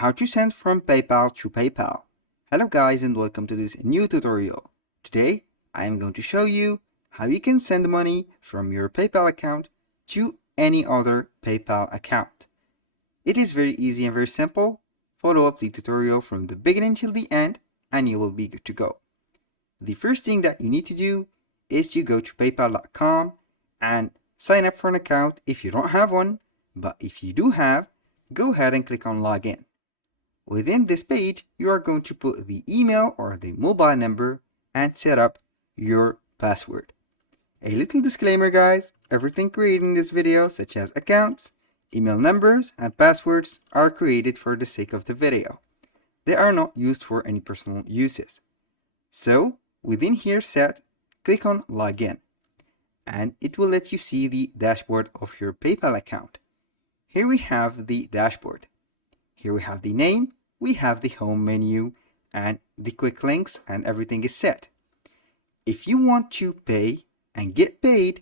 how to send from PayPal to PayPal. Hello guys and welcome to this new tutorial. Today I am going to show you how you can send money from your PayPal account to any other PayPal account. It is very easy and very simple. Follow up the tutorial from the beginning till the end and you will be good to go. The first thing that you need to do is to go to paypal.com and sign up for an account if you don't have one, but if you do have, go ahead and click on login. Within this page, you are going to put the email or the mobile number and set up your password. A little disclaimer guys, everything created in this video such as accounts, email numbers, and passwords are created for the sake of the video. They are not used for any personal uses. So within here set, click on login and it will let you see the dashboard of your PayPal account. Here we have the dashboard. Here we have the name, we have the home menu and the quick links and everything is set. If you want to pay and get paid,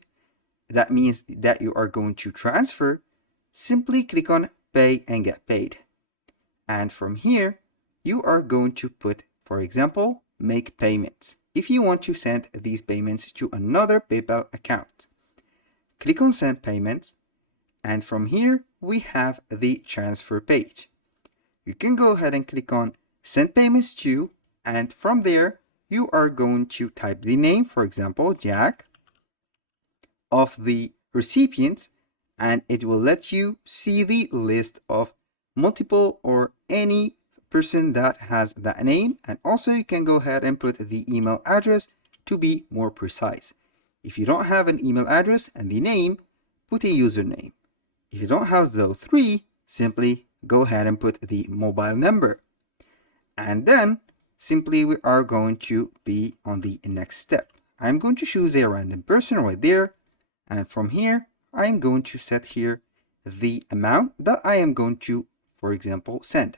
that means that you are going to transfer, simply click on pay and get paid. And from here, you are going to put, for example, make payments. If you want to send these payments to another PayPal account, click on send payments. And from here, we have the transfer page. You can go ahead and click on send payments to, and from there, you are going to type the name, for example, Jack, of the recipient, and it will let you see the list of multiple or any person that has that name. And also you can go ahead and put the email address to be more precise. If you don't have an email address and the name, put a username. If you don't have those three, simply go ahead and put the mobile number. And then simply we are going to be on the next step. I'm going to choose a random person right there. And from here, I'm going to set here the amount that I am going to, for example, send.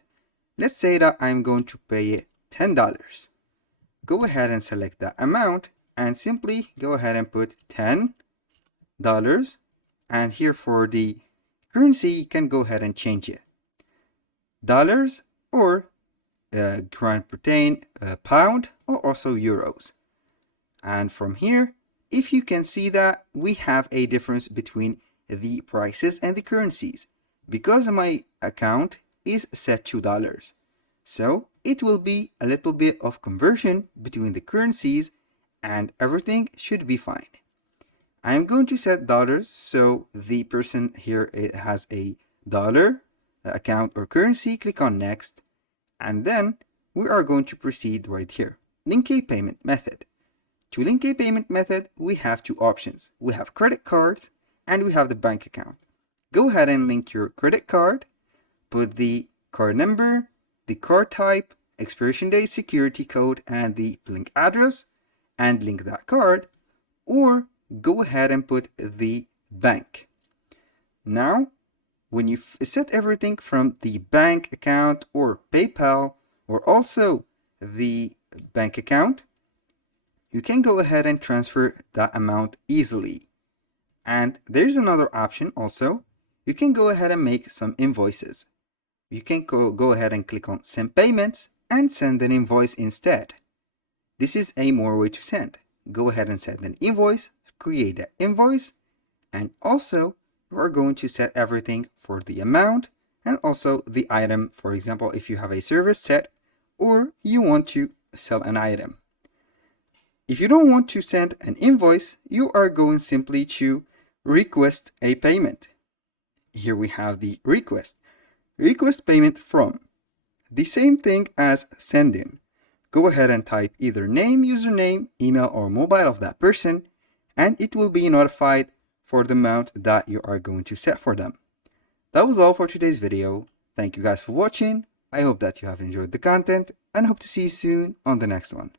Let's say that I'm going to pay $10. Go ahead and select that amount and simply go ahead and put $10. And here for the currency, you can go ahead and change it. Dollars or Great Britain, pound, or also euros. And from here, if you can see that we have a difference between the prices and the currencies because my account is set to dollars. So it will be a little bit of conversion between the currencies and everything should be fine. I'm going to set dollars, so the person here has a dollar account or currency. Click on next, and then we are going to proceed right here. Link a payment method. To link a payment method, we have two options. We have credit cards and we have the bank account. Go ahead and link your credit card, put the card number, the card type, expiration date, security code, and the link address, and link that card, or go ahead and put the bank. Now, when you set everything from the bank account or PayPal or also the bank account, you can go ahead and transfer that amount easily. And there's another option also. You can go ahead and make some invoices. You can go ahead and click on send payments and send an invoice instead. This is a more way to send. Go ahead and send an invoice, create an invoice, and also we're going to set everything for the amount and also the item. For example, if you have a service set or you want to sell an item. If you don't want to send an invoice, you are going simply to request a payment. Here we have the request payment from. The same thing as sending. Go ahead and type either name, username, email, or mobile of that person, and it will be notified for the amount that you are going to set for them. That was all for today's video. Thank you guys for watching. I hope that you have enjoyed the content and hope to see you soon on the next one.